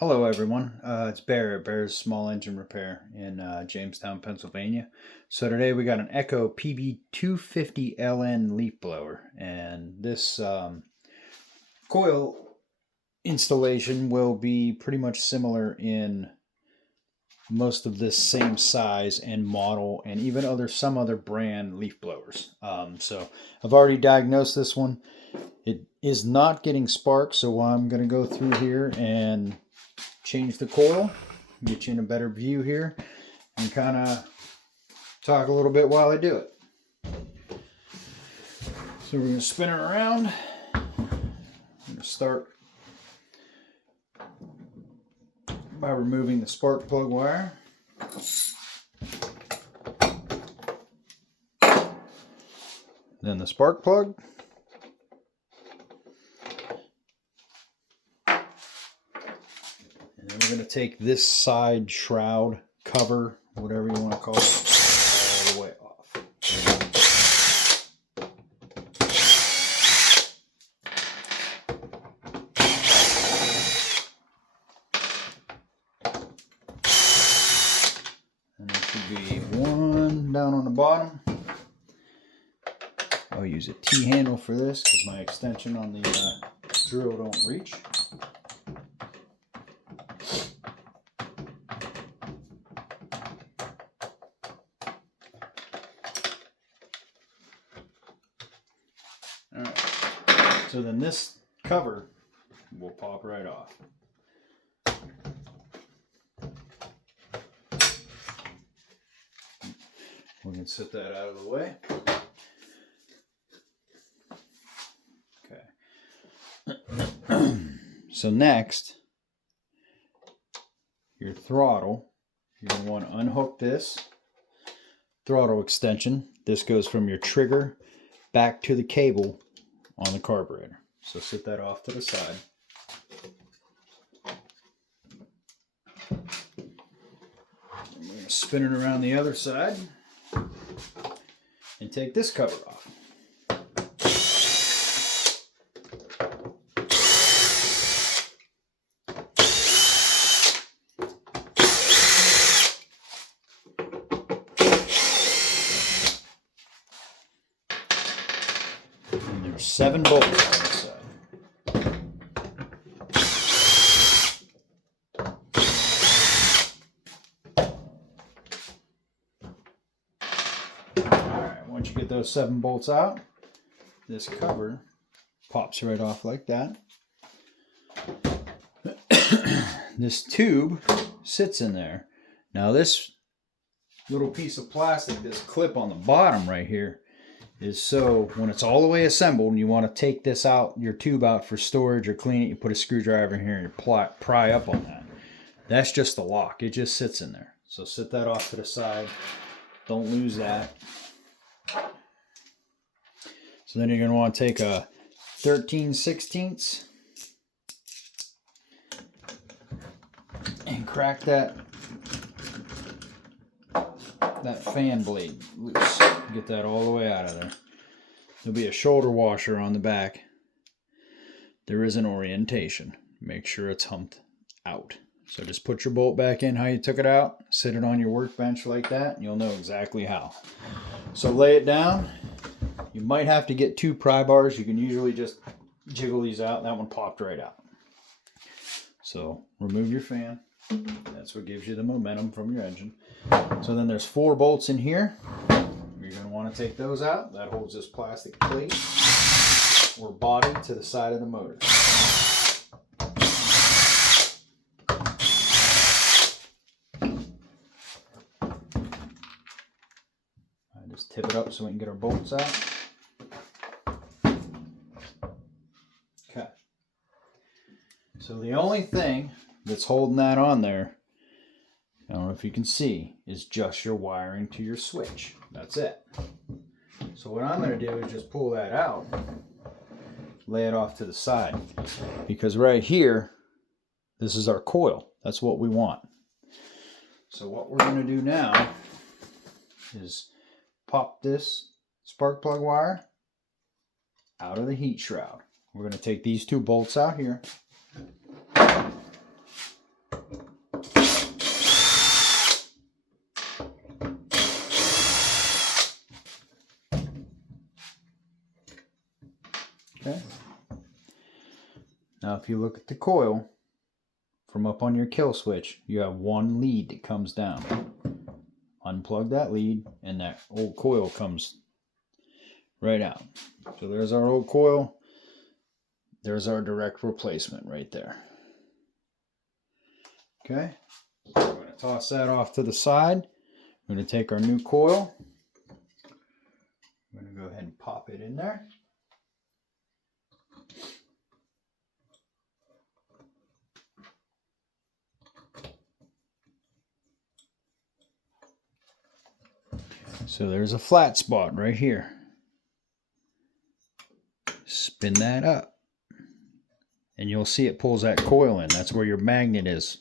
Hello everyone, it's Bear's Small Engine Repair in Jamestown, Pennsylvania. So today we got an Echo PB250LN leaf blower, and this coil installation will be pretty much similar in most of this same size and model, and even some other brand leaf blowers. So I've already diagnosed this one. It is not getting sparks, so I'm going to go through here and change the coil, get you in a better view here, and kind of talk a little bit while I do it. So we're going to spin it around. I'm going to start by removing the spark plug wire. Then the spark plug. And then we're going to take this side shroud, cover, whatever you want to call it, all the way off. And there should be one down on the bottom. I'll use a T-handle for this because my extension on the drill don't reach. Alright, so then this cover will pop right off. We can set that out of the way. Okay. So next, your throttle, you're going to want to unhook this throttle extension. This goes from your trigger back to the cable on the carburetor. So set that off to the side. I'm going to spin it around the other side and take this cover off. And there's 7 bolts on this side. Alright, once you get those 7 bolts out, this cover pops right off like that. This tube sits in there. Now this little piece of plastic, this clip on the bottom right here, is so when it's all the way assembled and you want to take this out, your tube out for storage or clean it, you put a screwdriver in here and you pry up on that. That's just the lock. It just sits in there. So set that off to the side. Don't lose that. So then you're going to want to take a 13/16 and crack that fan blade loose. Get that all the way out of there. There'll be a shoulder washer on the back. There is an orientation. Make sure it's humped out. So just put your bolt back in how you took it out. Sit it on your workbench like that, and you'll know exactly how. So lay it down. You might have to get 2 pry bars. You can usually just jiggle these out. That one popped right out. So remove your fan. That's what gives you the momentum from your engine. So then there's 4 bolts in here. You're going to want to take those out. That holds this plastic plate or body to the side of the motor. I just tip it up so we can get our bolts out. Okay. So the only thing that's holding that on there, I don't know if you can see, is just your wiring to your switch. That's it. So what I'm going to do is just pull that out, lay it off to the side, because right here, this is our coil. That's what we want. So what we're going to do now is pop this spark plug wire out of the heat shroud. We're going to take these 2 bolts out here. Now if you look at the coil from up on your kill switch, you have one lead that comes down. Unplug that lead and that old coil comes right out. So there's our old coil. There's our direct replacement right there. Okay, we're going to toss that off to the side. We're going to take our new coil. I'm going to go ahead and pop it in there. So there's a flat spot right here. Spin that up and you'll see it pulls that coil in. That's where your magnet is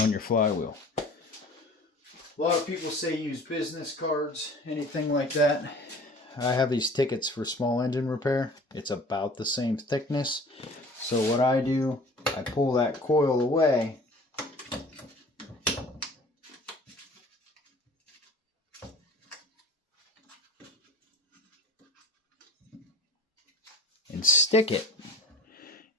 on your flywheel. A lot of people say use business cards, anything like that. I have these tickets for small engine repair. It's about the same thickness. So what I do, I pull that coil away and stick it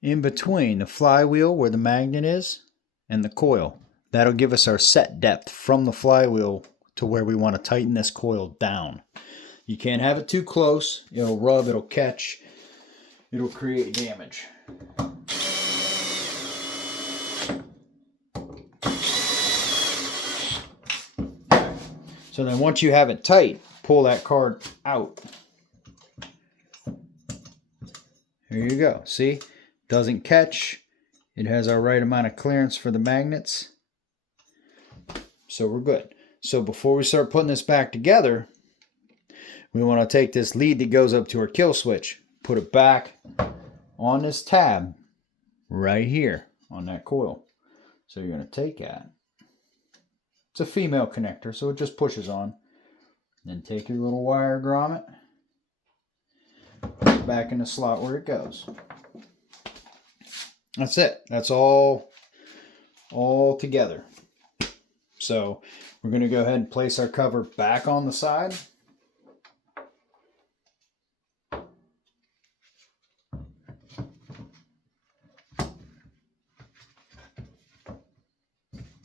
in between the flywheel where the magnet is and the coil. That'll give us our set depth from the flywheel to where we want to tighten this coil down. You can't have it too close. It'll rub, it'll catch, it'll create damage. So then once you have it tight, pull that card out. There you go. See? Doesn't catch. It has our right amount of clearance for the magnets. So we're good. So before we start putting this back together, we want to take this lead that goes up to our kill switch, put it back on this tab right here on that coil. So you're going to take that. It's a female connector, so it just pushes on. Then take your little wire grommet, put it back in the slot where it goes. That's it. That's all together. So we're going to go ahead and place our cover back on the side.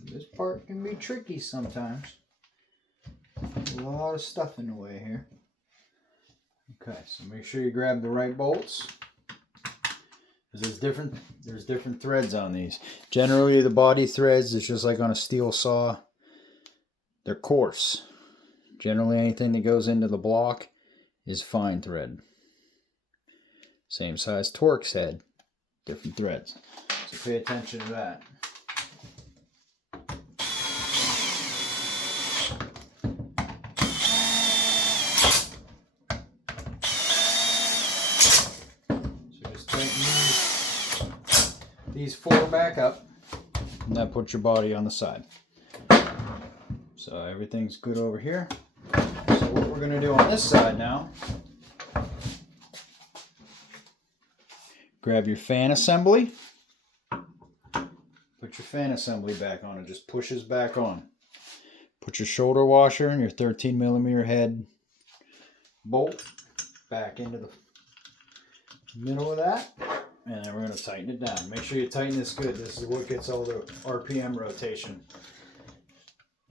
This part can be tricky sometimes. A lot of stuff in the way here. Okay, so make sure you grab the right bolts. Because there's different threads on these. Generally the body threads is just like on a steel saw. They're coarse. Generally anything that goes into the block is fine thread. Same size Torx head, different threads. So pay attention to that. These four back up, and that puts your body on the side. So everything's good over here. So what we're going to do on this side now, grab your fan assembly, put your fan assembly back on. It just pushes back on. Put your shoulder washer and your 13mm head bolt back into the middle of that. And then we're going to tighten it down. Make sure you tighten this good. This is what gets all the RPM rotation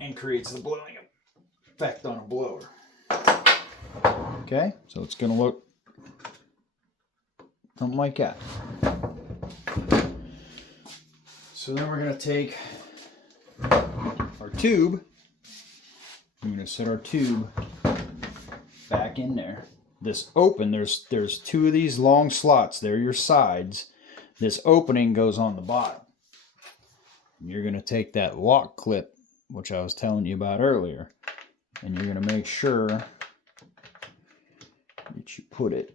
and creates the blowing effect on a blower. Okay, so it's going to look something like that. So then we're going to take our tube. I'm going to set our tube back in there. This open, there's two of these long slots. They're your sides. This opening goes on the bottom. And you're going to take that lock clip, which I was telling you about earlier, and you're going to make sure that you put it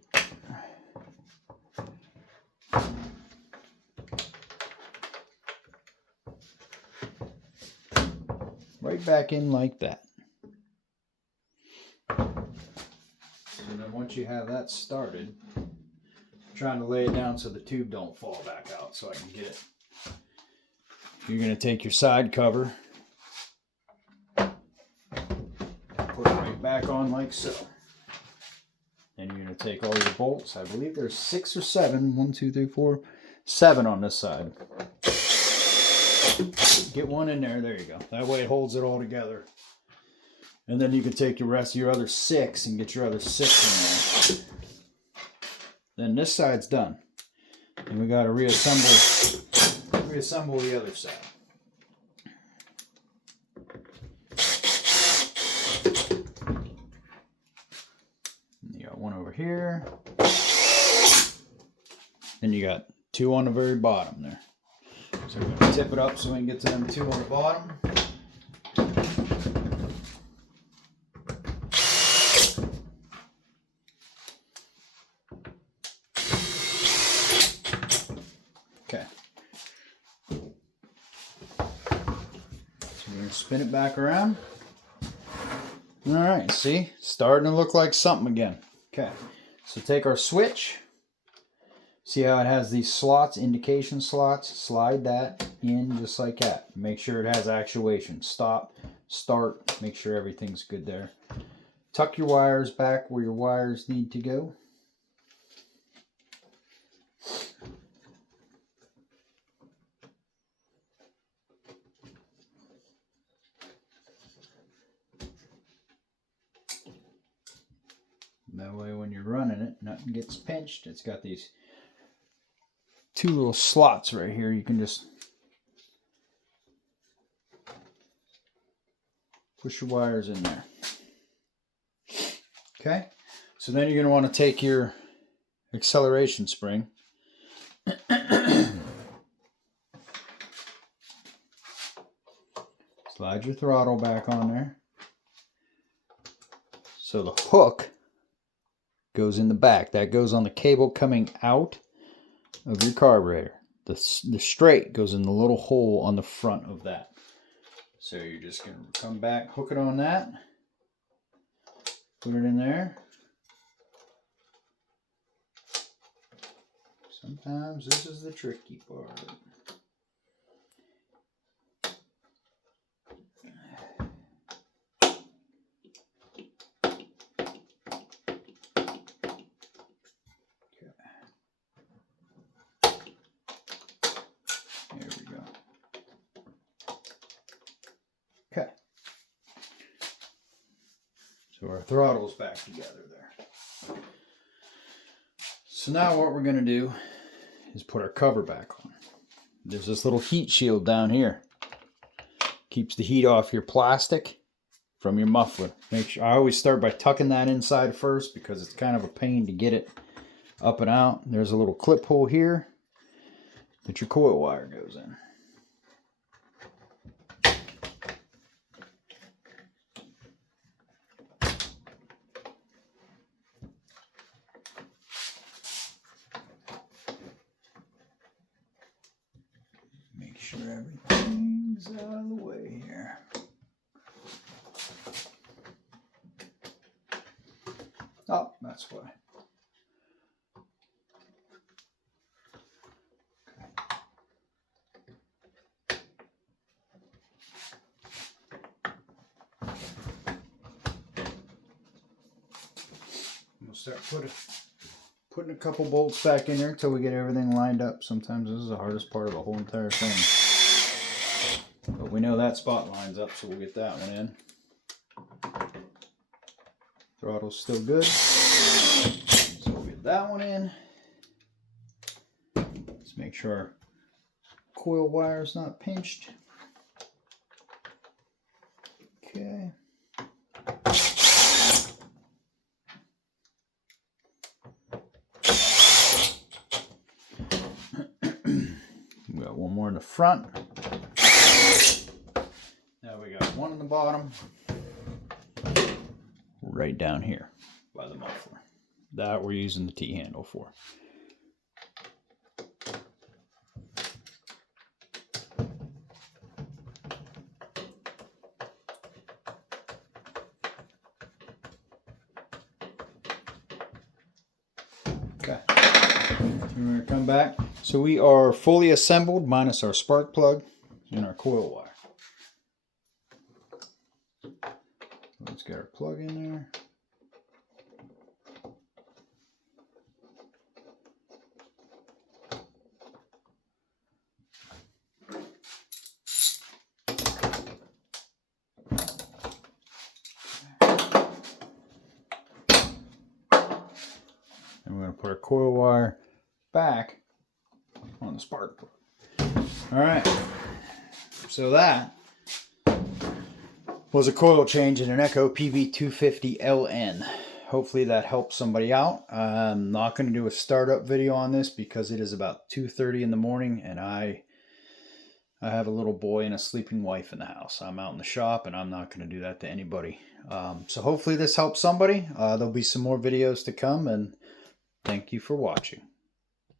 right back in like that. And then once you have that started, I'm trying to lay it down so the tube don't fall back out so I can get it. You're going to take your side cover, put it right back on like so. Then you're going to take all your bolts. I believe there's 6 or 7. 1, 2, 3, 4, 7 on this side. Get one in there. There you go. That way it holds it all together. And then you can take the rest of your other 6 and get your other 6 in there. Then this side's done. And we got to reassemble the other side. You got one over here. Then you got 2 on the very bottom there. So we're going to tip it up so we can get to them 2 on the bottom. Okay. So we're going to spin it back around. All right, see? Starting to look like something again. Okay. So take our switch. See how it has these slots, indication slots? Slide that in just like that. Make sure it has actuation. Stop, start, make sure everything's good there. Tuck your wires back where your wires need to go. That way when you're running it, nothing gets pinched. It's got these 2 little slots right here. You can just push your wires in there. Okay, so then you're going to want to take your acceleration spring slide your throttle back on there. So the hook goes in the back. That goes on the cable coming out of your carburetor. The straight goes in the little hole on the front of that. So you're just going to come back, hook it on that, put it in there. Sometimes this is the tricky part. There we go. Okay. So our throttle's back together there. So now what we're going to do is put our cover back on. There's this little heat shield down here. Keeps the heat off your plastic from your muffler. Make sure, I always start by tucking that inside first because it's kind of a pain to get it up and out. There's a little clip hole here that your coil wire goes in. Make sure everything's out of the way here. Oh, that's why. We'll start putting a couple bolts back in there until we get everything lined up. Sometimes this is the hardest part of the whole entire thing. But we know that spot lines up, so we'll get that one in. Throttle's still good. So we'll get that one in. Let's make sure our coil wire's not pinched. Okay. We got one more in the front. Now we got one in the bottom. Right down here by the muffler. That we're using the T-handle for. Okay. We're going to come back. So we are fully assembled minus our spark plug and our coil wire. Let's get our plug in there. coil wire back on the spark plug. All right, so that was a coil change in an Echo PV250LN. Hopefully that helps somebody out. I'm not going to do a startup video on this because it is about 2:30 in the morning and I have a little boy and a sleeping wife in the house. I'm out in the shop and I'm not going to do that to anybody. So hopefully this helps somebody. There'll be some more videos to come, and thank you for watching.